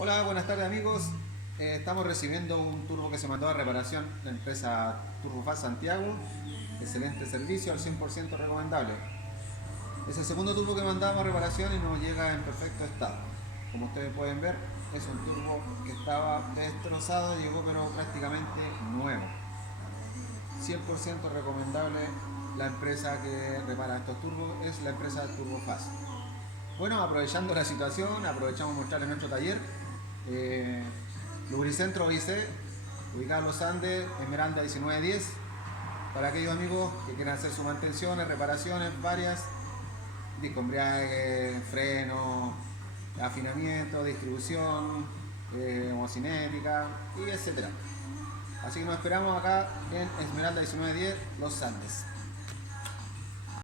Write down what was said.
Hola, buenas tardes amigos. Estamos recibiendo un turbo que se mandó a reparación la empresa Turbofast Santiago. Excelente servicio, al 100% recomendable. Es el segundo turbo que mandamos a reparación y nos llega en perfecto estado. Como ustedes pueden ver, es un turbo que estaba destrozado, llegó pero prácticamente nuevo. 100% recomendable. La empresa que repara estos turbos es la empresa Turbofast. Bueno, aprovechando la situación, aprovechamos mostrarles nuestro taller. Eh, Lubricentro IC, ubicado en Los Andes, Esmeralda 1910. Para aquellos amigos que quieran hacer sus mantenciones, reparaciones varias, disco embrague, freno, afinamiento, distribución, homocinética y etcétera. Así que nos esperamos acá en Esmeralda 1910, Los Andes.